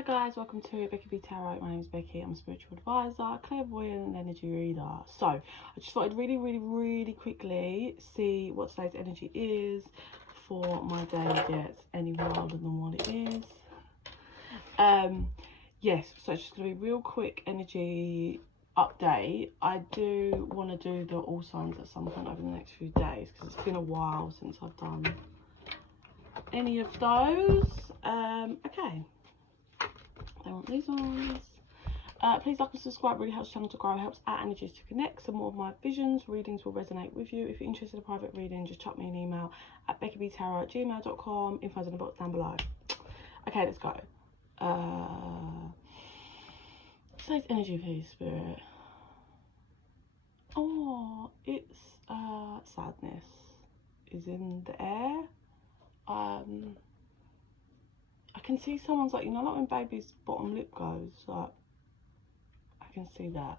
Hi guys, welcome to bekibtarot. My name is Becky. I'm a spiritual advisor, clairvoyant and energy reader. So I just thought I'd really quickly see what today's energy is before my day gets any wilder than what it is. Yes, so it's just going to be a real quick energy update. I do want to do the all signs at some point over the next few days because it's been a while since I've done any of those. Okay. I want these ones. Please like and subscribe, really helps the channel to grow, helps our energies to connect. So more of my visions, readings will resonate with you. If you're interested in a private reading, just chuck me an email at bekibtarot@gmail.com. Info's in the box down below. Okay, let's go. Today's energy, please, Spirit. Oh, it's sadness is in the air. I can see someone's like, you know, like when baby's bottom lip goes, like, I can see that.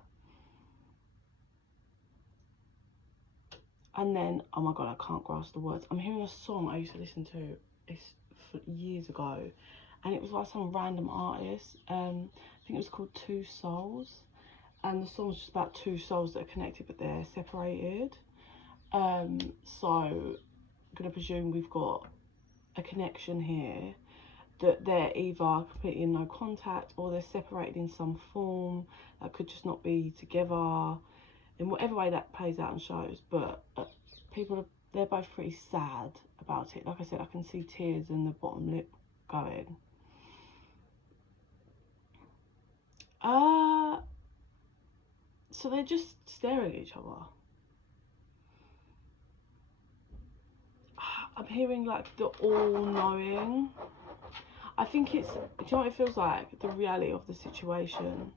And then, oh my God, I can't grasp the words. I'm hearing a song I used to listen to years ago, and it was like some random artist. I think it was called Two Souls, and the song was just about two souls that are connected, but they're separated. So I'm gonna presume we've got a connection here, that they're either completely in no contact or they're separated in some form that could just not be together in whatever way that plays out and shows. But they're both pretty sad about it. Like I said, I can see tears in the bottom lip going. So they're just staring at each other. I'm hearing like the all-knowing. I think it's, do you know what it feels like? The reality of the situation.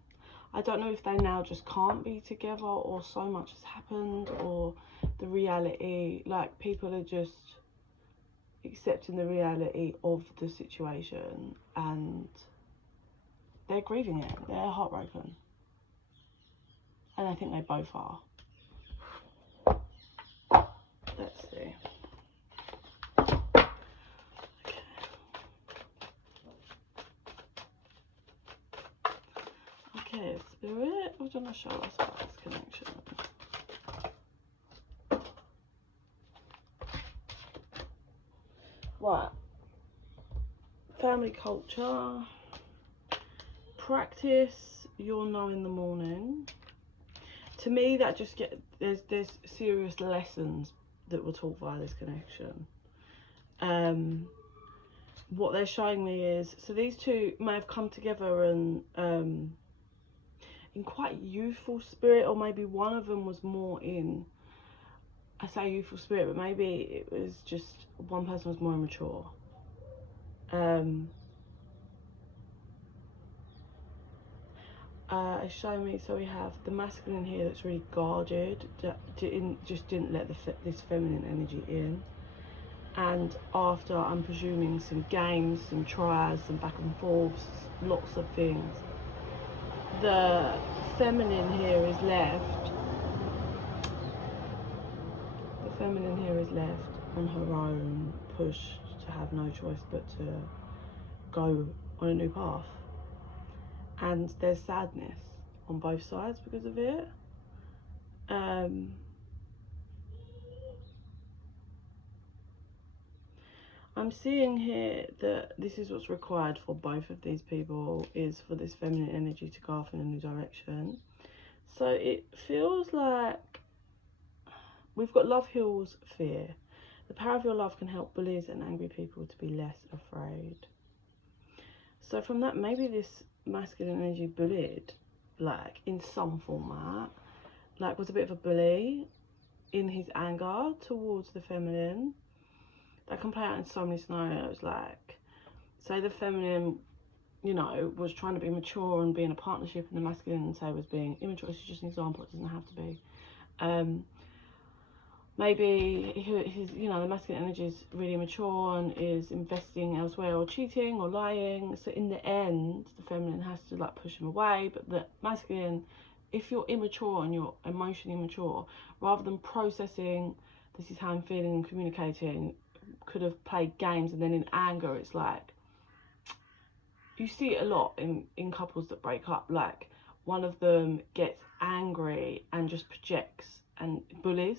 I don't know if they now just can't be together, or so much has happened, or the reality, like people are just accepting the reality of the situation and they're grieving it. They're heartbroken. And I think they both are. Let's see. Okay, Spirit, what do you want to show us about this connection? Right. Family culture. Practice your no in the morning. To me, that just there's serious lessons that were taught via this connection. What they're showing me is, so these two may have come together and in quite youthful spirit, or maybe one of them was more in, I say youthful spirit, but maybe it was just one person was more immature. It's showing me, so we have the masculine here that's really guarded, that didn't let this feminine energy in. And after, I'm presuming, some games, some tries, some back and forths, lots of things, the feminine here is left. The feminine here is left on her own, pushed to have no choice but to go on a new path. And there's sadness on both sides because of it. I'm seeing here that this is what's required for both of these people, is for this feminine energy to go off in a new direction. So it feels like we've got love heals fear. The power of your love can help bullies and angry people to be less afraid. So from that, maybe this masculine energy bullied, like in some format, like was a bit of a bully in his anger towards the feminine. That can play out in so many scenarios. Like, say the feminine, you know, was trying to be mature and be in a partnership, and the masculine, say, was being immature. This is just an example, it doesn't have to be. Maybe his, you know, the masculine energy is really immature and is investing elsewhere, or cheating or lying. So in the end, the feminine has to like push him away. But the masculine, if you're immature and you're emotionally immature, rather than processing, this is how I'm feeling and communicating, could have played games, and then in anger it's like, you see it a lot in couples that break up. Like, one of them gets angry and just projects and bullies.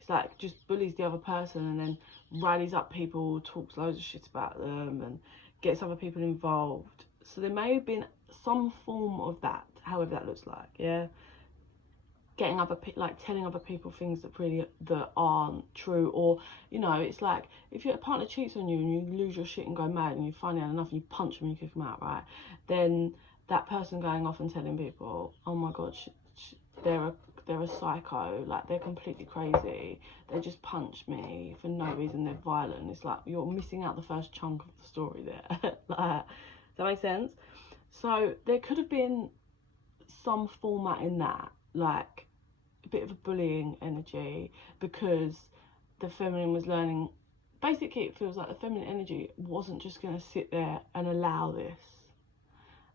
It's like, just bullies the other person and then rallies up people, talks loads of shit about them and gets other people involved. So there may have been some form of that, however that looks like, yeah? Getting other like telling other people things that aren't true. Or, you know, it's like, if your partner cheats on you and you lose your shit and go mad and you finally had enough and you punch them and you kick them out, right? Then that person going off and telling people, oh my god, they're a psycho, like they're completely crazy, they just punched me for no reason, they're violent. It's like, you're missing out the first chunk of the story there. Like, does that make sense? So there could have been some format in that, like a bit of a bullying energy, because the feminine was learning. Basically, it feels like the feminine energy wasn't just going to sit there and allow this,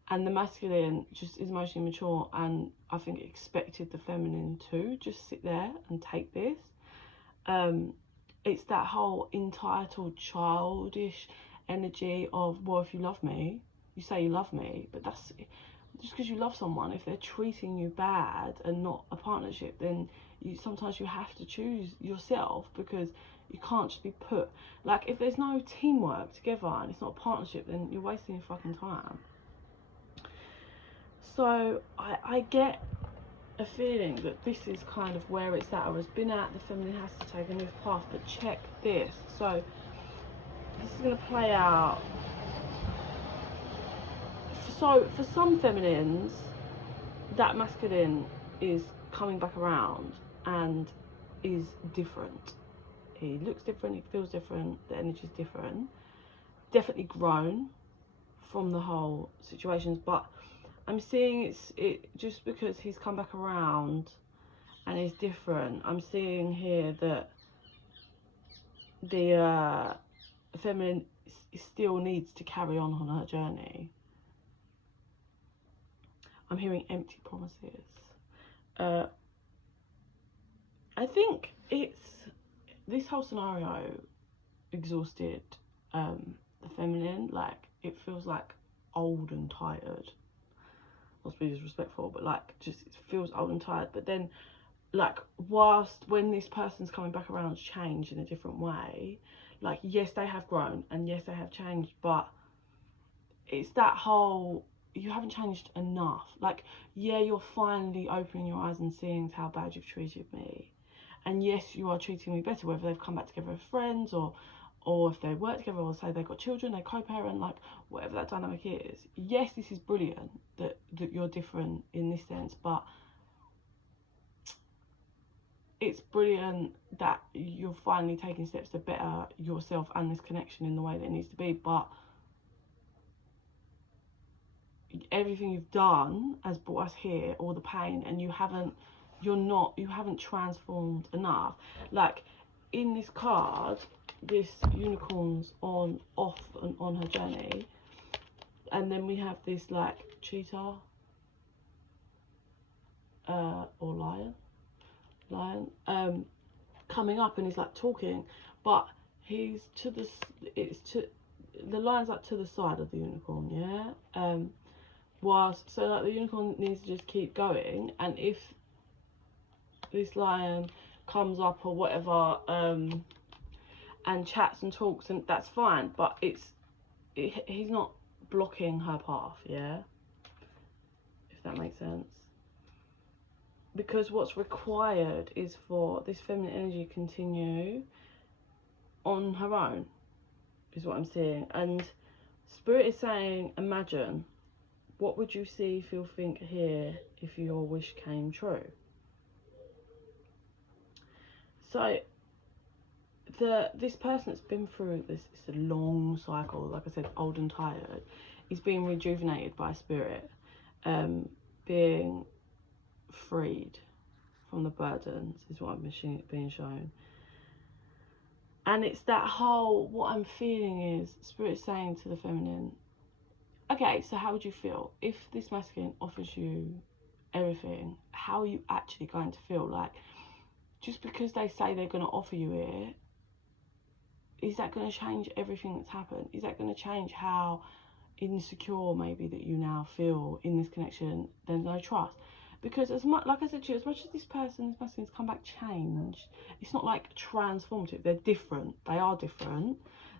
and the masculine just is emotionally mature and I think expected the feminine to just sit there and take this. It's that whole entitled, childish energy of, well, if you love me, you say you love me, but that's just because you love someone. If they're treating you bad and not a partnership, then sometimes you have to choose yourself, because you can't just be put, like, if there's no teamwork together and it's not a partnership, then you're wasting your fucking time. So I get a feeling that this is kind of where it's at, or has been at. The feminine has to take a new path. But check this. So this is going to play out. So for some feminines, that masculine is coming back around and is different. He looks different, he feels different, the energy's different. Definitely grown from the whole situations, but I'm seeing it just because he's come back around and is different. I'm seeing here that the feminine still needs to carry on her journey. I'm hearing empty promises. I think this whole scenario exhausted the feminine. Like, it feels like old and tired. Not to be disrespectful, but like, just it feels old and tired. But then, like, whilst when this person's coming back around, change in a different way, like, yes, they have grown and yes, they have changed, but it's that whole, you haven't changed enough. Like, yeah, you're finally opening your eyes and seeing how bad you've treated me, and yes, you are treating me better, whether they've come back together as friends, or if they work together, or say they've got children, they co-parent, like, whatever that dynamic is. Yes, this is brilliant that you're different in this sense, but it's brilliant that you're finally taking steps to better yourself and this connection in the way that it needs to be. But everything you've done has brought us here, all the pain, and you haven't transformed enough. Like, in this card, this unicorn's off and on her journey, and then we have this like cheetah or lion coming up, and he's like talking, but he's the lion's like to the side of the unicorn, yeah. Whilst, so like, the unicorn needs to just keep going, and if this lion comes up or whatever and chats and talks, and that's fine, but he's not blocking her path, yeah, if that makes sense. Because what's required is for this feminine energy to continue on her own, is what I'm seeing. And Spirit is saying, imagine, what would you see, feel, think, hear if your wish came true? So this person that's been through this, it's a long cycle, like I said, old and tired, is being rejuvenated by Spirit, being freed from the burdens, is what I'm being shown. And it's that whole, what I'm feeling is Spirit saying to the feminine, okay, so how would you feel if this masculine offers you everything? How are you actually going to feel? Like, just because they say they're going to offer you it, is that going to change everything that's happened? Is that going to change how insecure maybe that you now feel in this connection, there's no trust. Because as much, like I said to you, as much as this person's masculine's come back changed, it's not like transformative. They're different. They are different.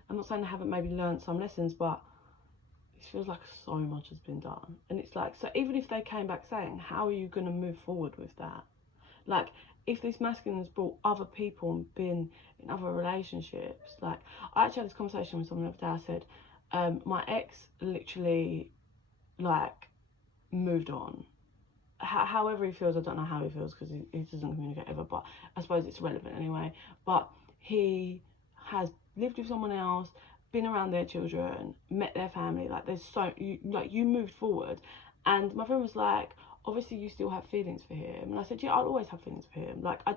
I'm not saying they haven't maybe learned some lessons, but it feels like so much has been done. And it's like, so even if they came back saying, how are you going to move forward with that? Like, if this masculine has brought other people and been in other relationships, like, I actually had this conversation with someone the other day. I said, my ex literally, like, moved on. However he feels, I don't know how he feels because he doesn't communicate ever, but I suppose it's relevant anyway. But he has lived with someone else, been around their children, met their family. Like, there's so, you moved forward. And my friend was like, obviously you still have feelings for him. And I said, yeah, I'll always have feelings for him. Like, I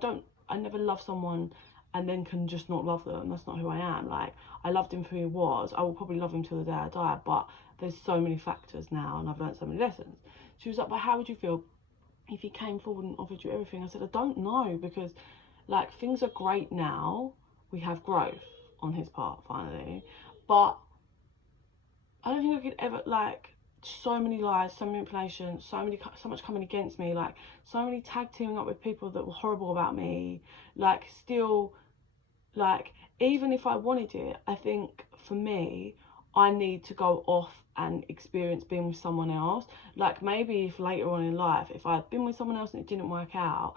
never love someone and then can just not love them. That's not who I am. Like, I loved him for who he was. I will probably love him till the day I die, but there's so many factors now and I've learned so many lessons. She was like, but how would you feel if he came forward and offered you everything? I said, I don't know, because like, things are great now. We have growth on his part finally, but I don't think I could ever, like, so many lies, so many manipulation, so much coming against me, like so many tag teaming up with people that were horrible about me, like, still, like, even if I wanted it, I think for me, I need to go off and experience being with someone else. Like, maybe if later on in life, if I'd been with someone else and it didn't work out,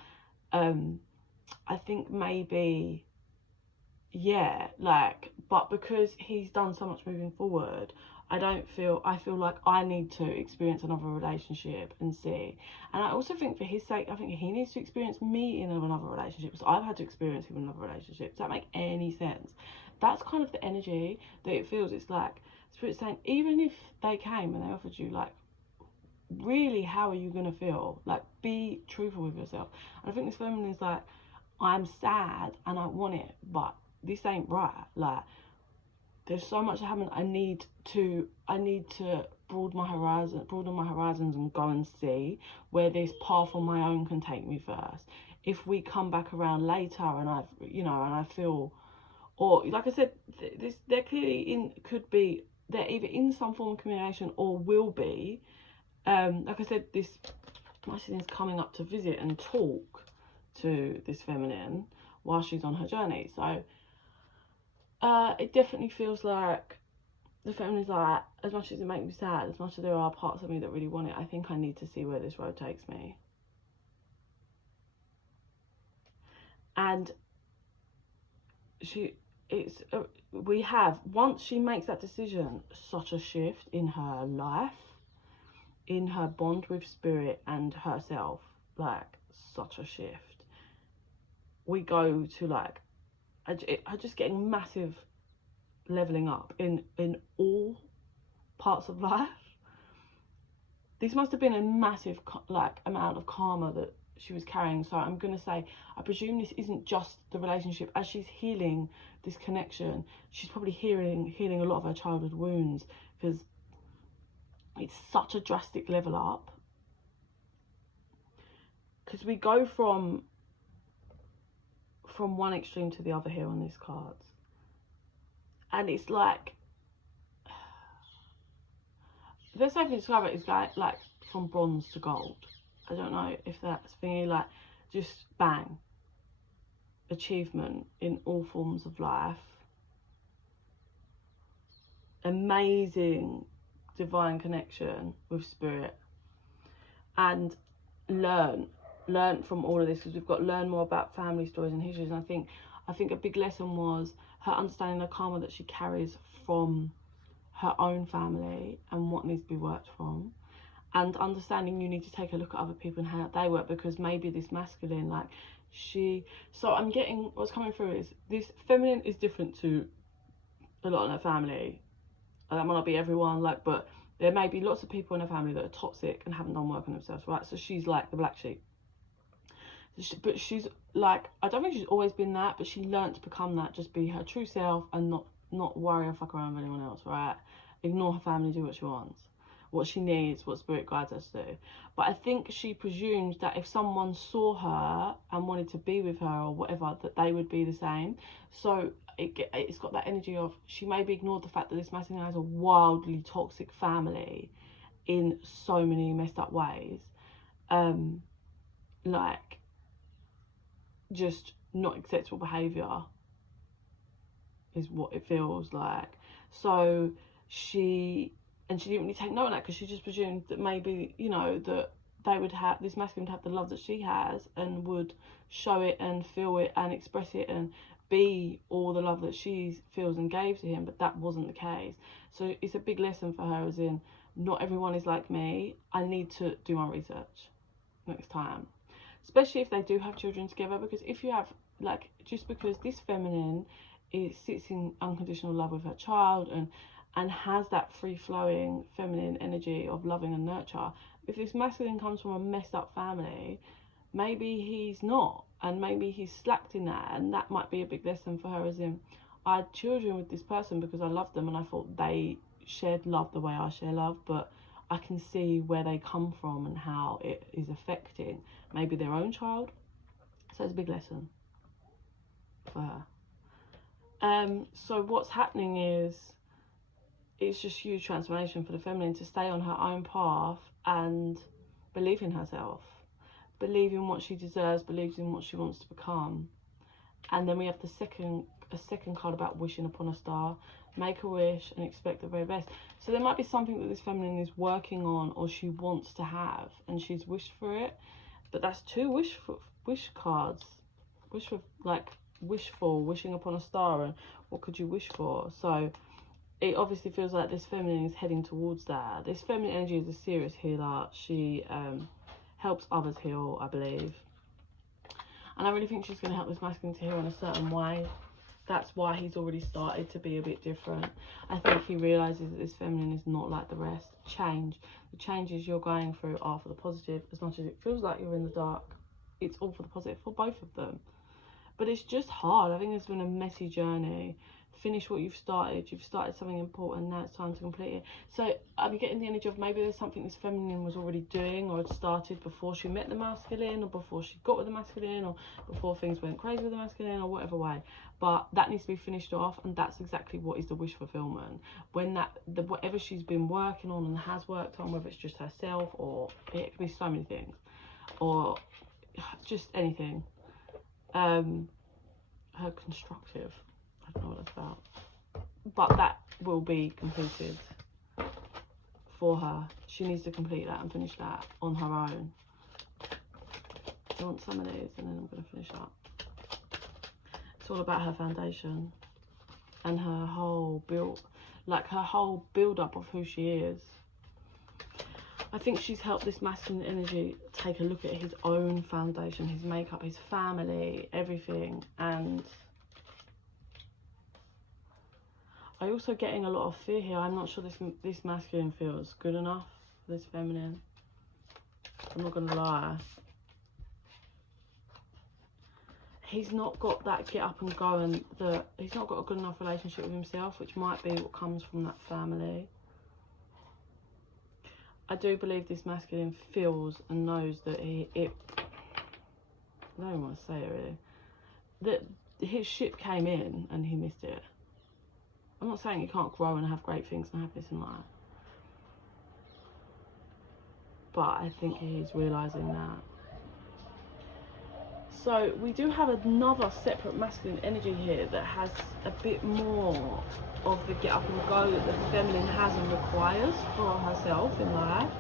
I think maybe, yeah, like, but because he's done so much moving forward, I feel like I need to experience another relationship and see. And I also think for his sake, I think he needs to experience me in another relationship, because I've had to experience him in another relationship. Does that make any sense? That's kind of the energy that it feels. It's like Spirit saying, even if they came and they offered you, like, really, how are you going to feel? Like, be truthful with yourself. And I think this feminine is like, I'm sad and I want it, but this ain't right. Like, there's so much that happened. I need to broaden my horizons and go and see where this path on my own can take me first. If we come back around later and I feel, or like I said, they're clearly they're either in some form of communication or will be. Like I said, this masculine is coming up to visit and talk to this feminine while she's on her journey. So it definitely feels like the feminine's like, as much as it makes me sad, as much as there are parts of me that really want it, I think I need to see where this road takes me. And once she makes that decision, such a shift in her life, in her bond with spirit and herself, like, such a shift. We go to, like, I just getting massive leveling up in all parts of life. This must have been a massive, like, amount of karma that she was carrying. So I'm gonna say, I presume this isn't just the relationship. As she's healing this connection, she's probably healing a lot of her childhood wounds, because it's such a drastic level up. Because we go from one extreme to the other here on these cards. And it's like, the best way to describe it is like from bronze to gold. I don't know if that's thingy, like, just bang. Achievement in all forms of life. Amazing divine connection with spirit. And learn from all of this, because we've got to learn more about family stories and histories. And I think a big lesson was her understanding the karma that she carries from her own family and what needs to be worked from, and understanding you need to take a look at other people and how they work, because maybe this masculine, like, so I'm getting, what's coming through is this feminine is different to a lot in her family. And that might not be everyone, like, but there may be lots of people in her family that are toxic and haven't done work on themselves, right? So she's like the black sheep. But she's like, I don't think she's always been that, but she learnt to become that, just be her true self and not worry or fuck around with anyone else, right? Ignore her family, do what she wants. what she needs, what spirit guides us to. But I think she presumed that if someone saw her and wanted to be with her or whatever, that they would be the same. So it's got that energy of, she maybe ignored the fact that this masculine has a wildly toxic family in so many messed up ways. Like, just not acceptable behaviour is what it feels like. So she didn't really take note of that, because she just presumed that maybe, you know, that they would have, this masculine would have the love that she has and would show it and feel it and express it and be all the love that she feels and gave to him. But that wasn't the case. So it's a big lesson for her, as in, not everyone is like me. I need to do my research next time, especially if they do have children together. Because if you have, like, just because this feminine sits in unconditional love with her child and has that free-flowing feminine energy of loving and nurture, if this masculine comes from a messed up family, maybe he's not, and maybe he's slacked in that, and that might be a big lesson for her, as in, I had children with this person because I loved them and I thought they shared love the way I share love, but I can see where they come from and how it is affecting maybe their own child. So it's a big lesson for her. So what's happening is, it's just huge transformation for the feminine to stay on her own path and believe in herself, believe in what she deserves, believes in what she wants to become. And then we have a second card about wishing upon a star. Make a wish and expect the very best. So there might be something that this feminine is working on, or she wants to have, and she's wished for it. But that's two wish cards. Wishing upon a star, and what could you wish for? So it obviously feels like this feminine is heading towards that. This feminine energy is a serious healer. She helps others heal, I believe. And I really think she's going to help this masculine to heal in a certain way. That's why he's already started to be a bit different. I think he realises that this feminine is not like the rest. The changes you're going through are for the positive. As much as it feels like you're in the dark, it's all for the positive for both of them. But it's just hard. I think it's been a messy journey. Finish what you've started. You've started something important, now it's time to complete it. So I'm getting the energy of maybe there's something this feminine was already doing, or had started before she met the masculine, or before she got with the masculine, or before things went crazy with the masculine, or whatever way. But that needs to be finished off, and that's exactly what is the wish fulfillment. When whatever she's been working on and has worked on, whether it's just herself, or it could be so many things, or just anything. Her constructive, I don't know what that's about, but that will be completed for her. She needs to complete that and finish that on her own. I want some of these, and then I'm going to finish up. It's all about her foundation and her whole build up of who she is. I think she's helped this masculine energy take a look at his own foundation, his makeup, his family, everything. And I'm also getting a lot of fear here. I'm not sure this masculine feels good enough for this feminine. I'm not going to lie. He's not got that get up and go, and he's not got a good enough relationship with himself, which might be what comes from that family. I do believe this masculine feels and knows that I don't even want to say it really, that his ship came in and he missed it. I'm not saying he can't grow and have great things and happiness in life, but I think he's realising that. So we do have another separate masculine energy here that has a bit more of the get up and go that the feminine has and requires for herself in life.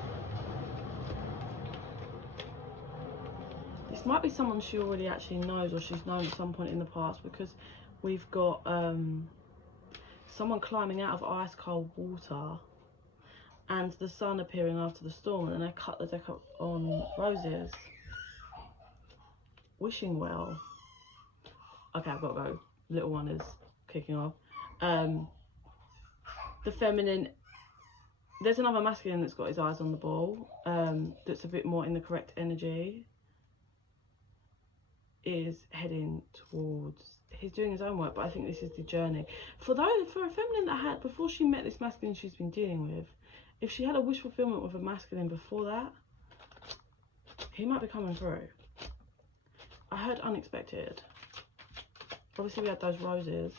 This might be someone she already actually knows, or she's known at some point in the past, because we've got someone climbing out of ice cold water and the sun appearing after the storm, and then they cut the deck up on roses. Wishing well. Okay, I've got to go. Little one is kicking off. The feminine, there's another masculine that's got his eyes on the ball, that's a bit more in the correct energy, is heading towards, he's doing his own work, but I think this is the journey. For a feminine that had, before she met this masculine she's been dealing with, if she had a wish fulfillment with a masculine before that, he might be coming through. I heard unexpected. Obviously we had those roses.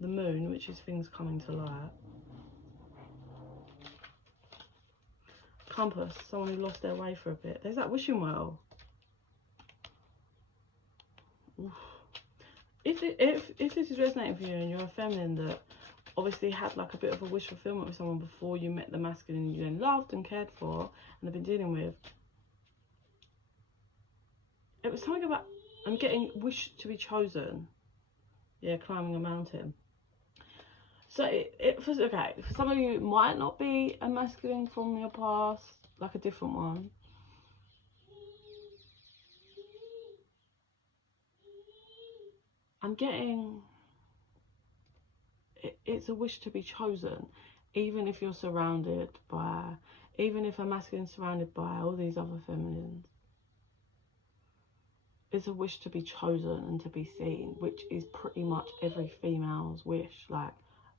The moon, which is things coming to light. Compass, someone who lost their way for a bit. There's that wishing well. Oof. If this is resonating for you and you're a feminine that obviously had like a bit of a wish fulfillment with someone before you met the masculine you then loved and cared for and have been dealing with, it was something about, I'm getting wish to be chosen. Yeah, climbing a mountain. So okay, for some of you it might not be a masculine from your past, like a different one. I'm getting, it's a wish to be chosen, even if you're surrounded by, even if a masculine's surrounded by all these other feminines. It's a wish to be chosen and to be seen, which is pretty much every female's wish. Like,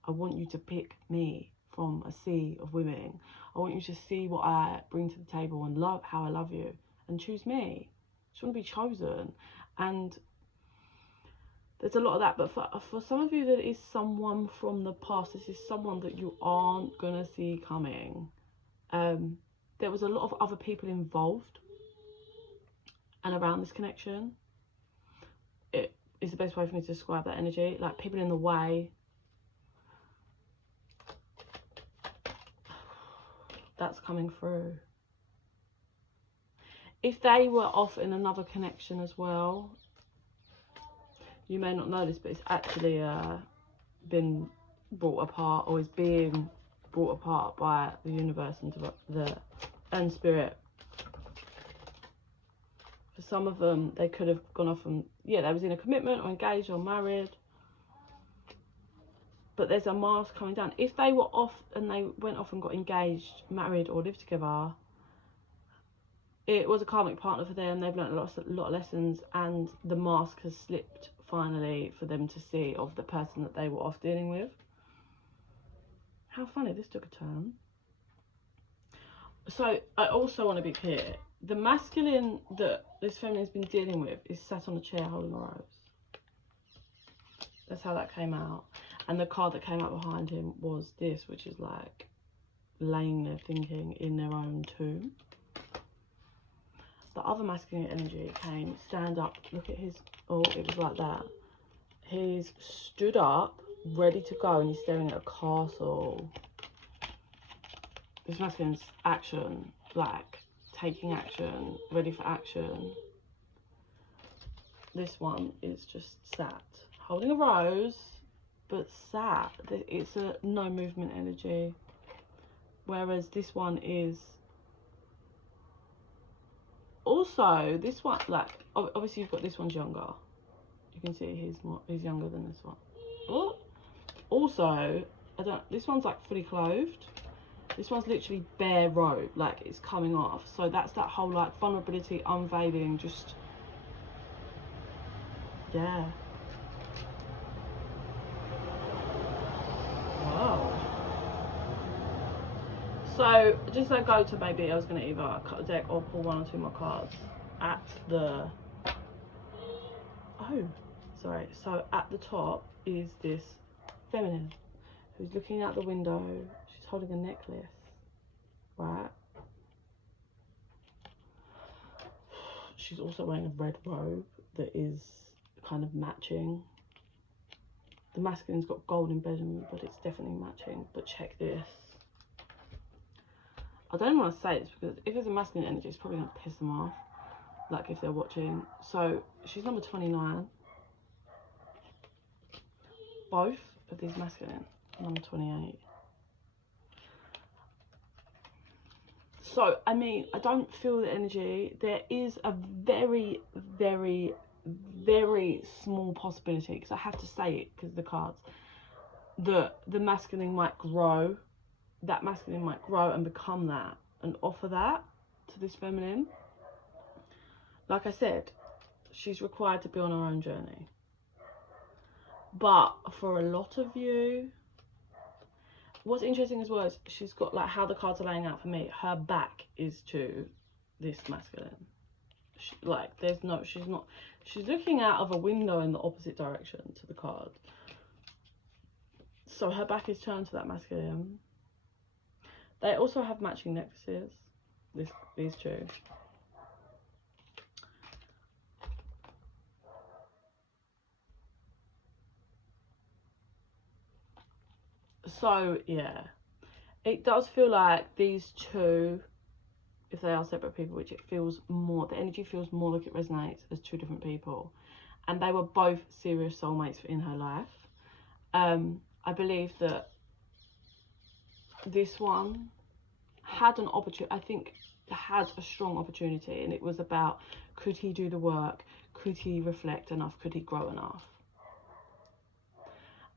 I want you to pick me from a sea of women. I want you to see what I bring to the table and love how I love you and choose me. I just want to be chosen. And there's a lot of that, but for some of you that is someone from the past, this is someone that you aren't gonna see coming. There was a lot of other people involved and around this connection. It is the best way for me to describe that energy, like people in the way. That's coming through. If they were off in another connection as well, you may not know this, but it's actually been brought apart, or is being brought apart by the universe and spirit. For some of them, they could have gone off and, yeah, they was in a commitment or engaged or married. But there's a mask coming down. If they were off and they went off and got engaged, married or lived together, it was a karmic partner for them. They've learned a lot of lessons, and the mask has slipped finally for them to see of the person that they were off dealing with. How funny, this took a turn. So I also want to be clear. The masculine that this feminine has been dealing with is sat on a chair holding a rose. That's how that came out. And the card that came out behind him was this, which is like laying there thinking in their own tomb. The other masculine energy came, stand up, look at his, oh, it was like that. He's stood up, ready to go, and he's staring at a castle. This masculine's action, like taking action, ready for action. This one is just sat, holding a rose, but sat. It's a no movement energy. Whereas this one is also, this one, like, obviously you've got this one's younger. You can see he's younger than this one. Oh, also, this one's like fully clothed. This one's literally bare robe, like it's coming off. So that's that whole like vulnerability, unveiling, just, yeah. Wow. So just like go to maybe, I was going to either cut a deck or pull one or two more cards at the, so at the top is this feminine who's looking out the window. She's holding a necklace, right? She's also wearing a red robe that is kind of matching. The masculine's got gold embellishment, but it's definitely matching. But check this. I don't want to say this because if it's a masculine energy, it's probably going to piss them off, like if they're watching. So she's number 29. Both of these masculine, number 28. So, I mean, I don't feel the energy. There is a very, very, very small possibility, because I have to say it because of the cards, that the masculine might grow. That masculine might grow and become that and offer that to this feminine. Like I said, she's required to be on her own journey. But for a lot of you, what's interesting as well is she's got, like, how the cards are laying out for me, her back is to this masculine. Like, there's no, she's looking out of a window in the opposite direction to the card. So her back is turned to that masculine. They also have matching necklaces, these two. So yeah, it does feel like these two, if they are separate people, which it feels more, the energy feels more like it resonates as two different people, and they were both serious soulmates in her life. I believe that this one had an opportunity, I think had a strong opportunity, and it was about, could he do the work, could he reflect enough, could he grow enough?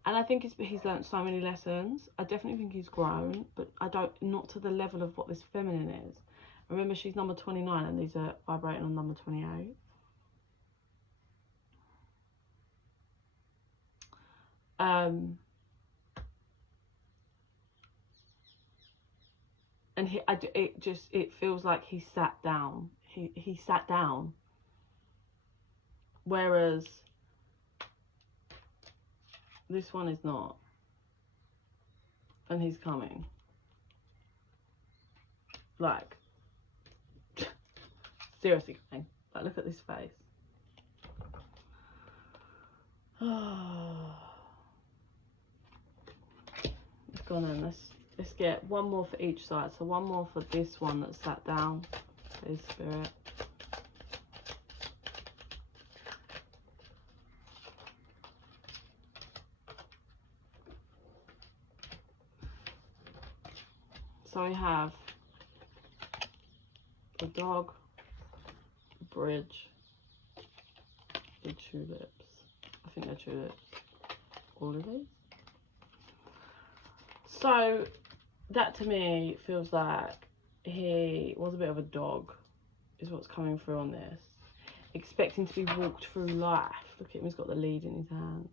And I think he's learned so many lessons. I definitely think he's grown, but not to the level of what this feminine is. Remember, she's number 29 and these are vibrating on number 28. And it feels like he sat down. He sat down. Whereas this one is not. And he's coming. Like, seriously coming. Like, look at this face. It's gone in. Let's get one more for each side. So one more for this one that sat down. Please, Spirit. So we have the dog, the bridge, the tulips. I think they're tulips. All of these. So that to me feels like he was a bit of a dog, is what's coming through on this. Expecting to be walked through life. Look at him, he's got the lead in his hand.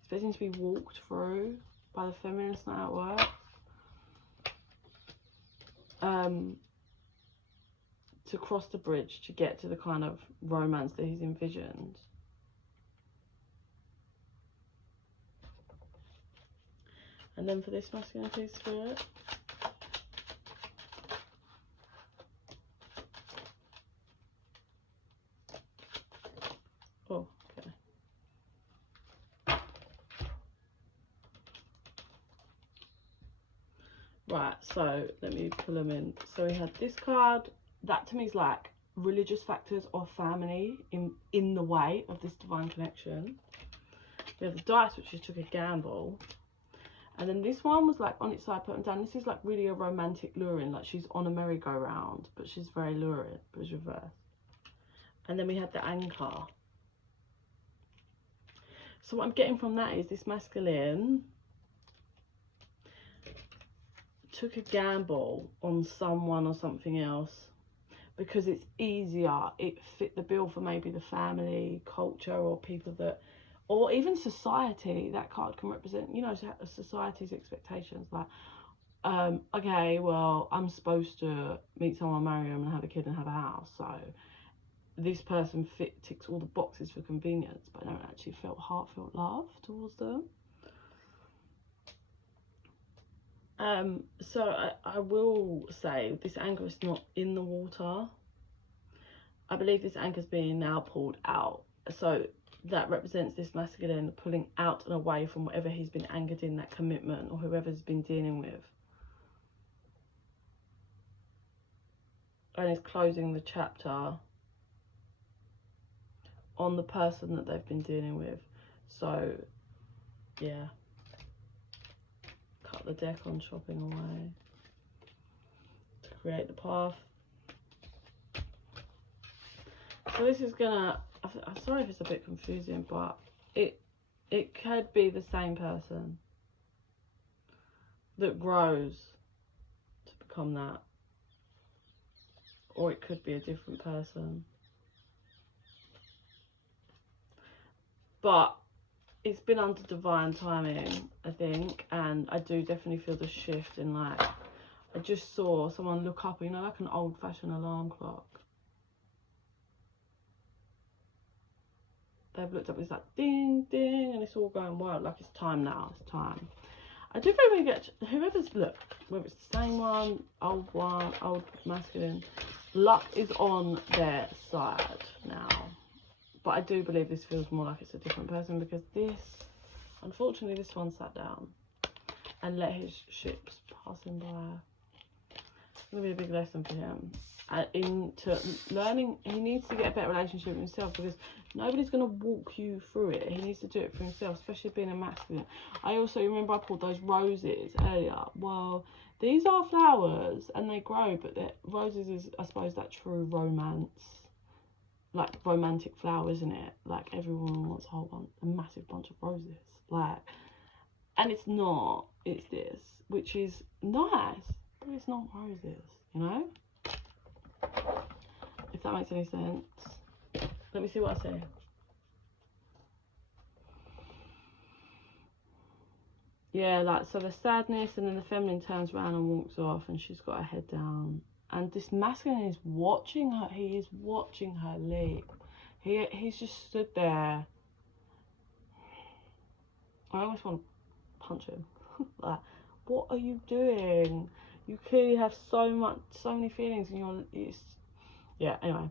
Expecting to be walked through by the feminist, not how it works. To cross the bridge to get to the kind of romance that he's envisioned. And then for this masculinity, Spirit. Oh, okay. Right, so let me pull them in. So we had this card. That to me is like religious factors or family in the way of this divine connection. We have the dice, which just took a gamble. And then this one was like on its side, put them down. This is like really a romantic luring, like she's on a merry-go-round, but she's very lurid, but it's reversed. And then we had the anchor. So what I'm getting from that is this masculine took a gamble on someone or something else because it's easier. It fit the bill for maybe the family, culture, or people that, or even society. That card can represent, you know, society's expectations. Like, okay, well, I'm supposed to meet someone, marry them, and have a kid and have a house. So this person ticks all the boxes for convenience, but I don't actually feel heartfelt love towards them. So I will say this anchor is not in the water. I believe this anchor is being now pulled out. So that represents this masculine pulling out and away from whatever he's been anchored in, that commitment, or whoever's been dealing with. And is closing the chapter on the person that they've been dealing with. So, yeah. Cut the deck on chopping away to create the path. So this is gonna, I'm sorry if it's a bit confusing, but it could be the same person that grows to become that, or it could be a different person. But it's been under divine timing, I think, and I do definitely feel the shift in, like, I just saw someone look up, you know, like an old-fashioned alarm clock. They've looked up, it's like ding, ding, and it's all going wild, like it's time now, it's time. I do think we get, whoever's, look, whether it's the same one, old masculine, luck is on their side now. But I do believe this feels more like it's a different person, because this, unfortunately, this one sat down and let his ships pass him by. It's going to be a big lesson for him. Into learning, he needs to get a better relationship with himself, because nobody's going to walk you through it. He needs to do it for himself, especially being a masculine. I also remember I pulled those roses earlier. Well, these are flowers and they grow, but roses is, I suppose, that true romance. Like romantic flower, isn't it? Like everyone wants a massive bunch of roses, like, and it's not, it's this, which is nice, but it's not roses, you know, if that makes any sense. Let me see what I say. Yeah, like, so the sadness, and then the feminine turns around and walks off, and she's got her head down, and this masculine is watching her. He is watching her leave. He's just stood there. I almost want to punch him. Like, what are you doing? You clearly have so many feelings in your, yeah, anyway.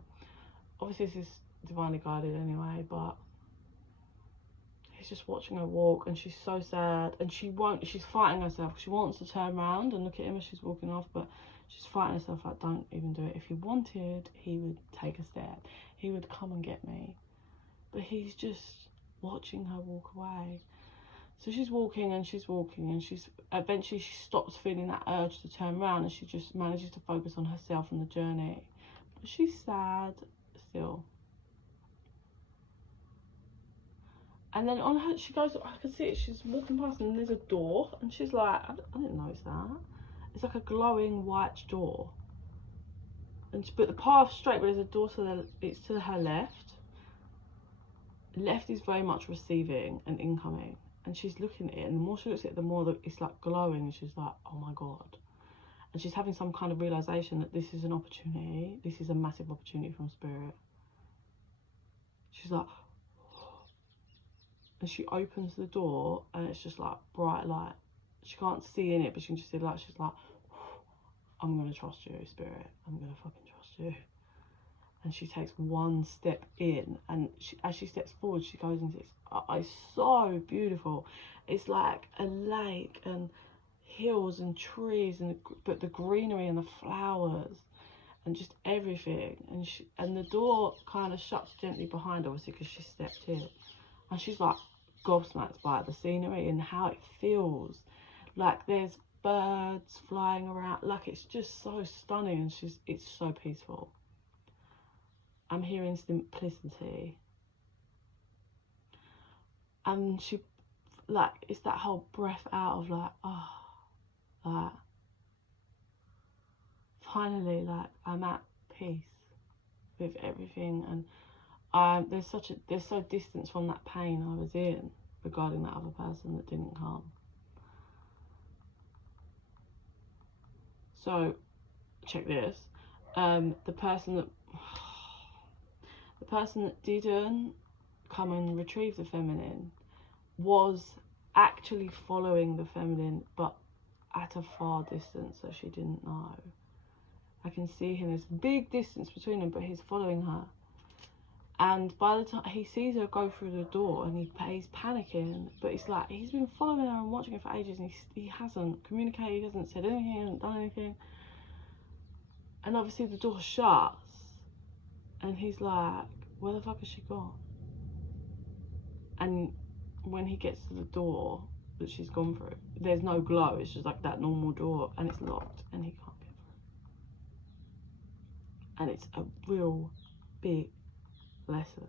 Obviously this is divinely guided anyway, but he's just watching her walk, and she's so sad, and she's fighting herself. She wants to turn around and look at him as she's walking off, but she's fighting herself, like, don't even do it. If he wanted, he would take a step. He would come and get me. But he's just watching her walk away. So she's walking, and eventually she stops feeling that urge to turn around, and she just manages to focus on herself and the journey. But she's sad still. And then on her, she goes, I can see it, she's walking past, and there's a door, and she's like, I didn't notice that. It's like a glowing white door. But the path's straight, but there's a door it's to her left. Left is very much receiving and incoming, and she's looking at it, and the more she looks at it, the more it's like glowing, and she's like, oh my god. And she's having some kind of realization that this is an opportunity, this is a massive opportunity from spirit. She's like, and she opens the door, and it's just like bright light. She can't see in it, but she can just see the light. She's like, I'm gonna trust you, spirit, I'm gonna fucking trust you. And she takes one step in, and as she steps forward, she goes into this, it's so beautiful. It's like a lake and hills and trees, but the greenery and the flowers and just everything. And the door kind of shuts gently behind her, obviously, because she stepped in, and she's like gobsmacked by the scenery and how it feels. Like there's birds flying around, like it's just so stunning, and it's so peaceful. I'm hearing simplicity, and she, like, it's that whole breath out of like, oh, like, finally, like, I'm at peace with everything. And there's so distance from that pain I was in regarding that other person that didn't come. So check this, the person that didn't come and retrieve the feminine was actually following the feminine, but at a far distance, so she didn't know. I can see him, there's a big distance between them, but he's following her. And by the time he sees her go through the door, and he's panicking, but it's like he's been following her and watching her for ages, and he hasn't communicated, he hasn't said anything, he hasn't done anything. And obviously the door shuts, and he's like, where the fuck has she gone? And when he gets to the door that she's gone through, there's no glow, it's just like that normal door, and it's locked, and he can't get through. And it's a real big lesson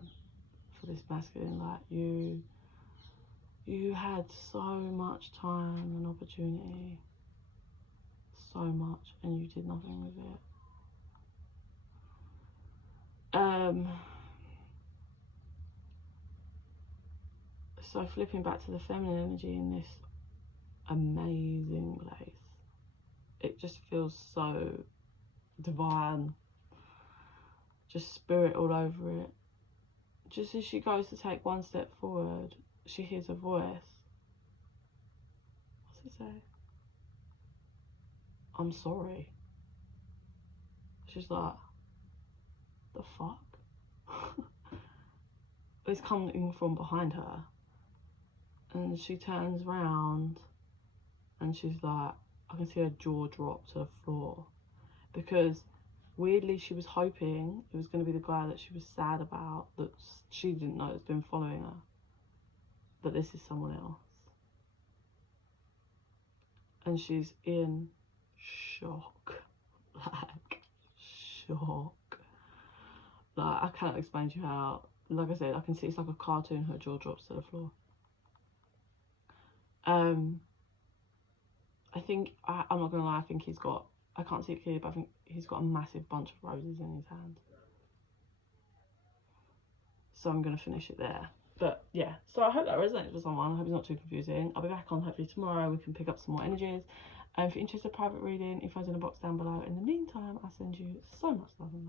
for this masculine. Like, you had so much time and opportunity, so much, and you did nothing with it. So flipping back to the feminine energy in this amazing place, it just feels so divine, just spirit all over it. Just as she goes to take one step forward, she hears a voice. What's it say? I'm sorry. She's like, the fuck? It's coming from behind her. And she turns round and she's like, I can see her jaw drop to the floor. Because weirdly she was hoping it was going to be the guy that she was sad about, that she didn't know has been following her. But this is someone else. And she's in shock. Like, shock. Like, I cannot explain to you how, like I said, I can see it's like a cartoon, her jaw drops to the floor. I think, I'm not gonna lie, I think he's got, I can't see it clearly, but I think he's got a massive bunch of roses in his hand. So I'm gonna finish it there. But yeah, so I hope that resonates with someone. I hope it's not too confusing. I'll be back on hopefully tomorrow. We can pick up some more energies. And if you're interested in private reading, info's in the box down below. In the meantime, I send you so much love and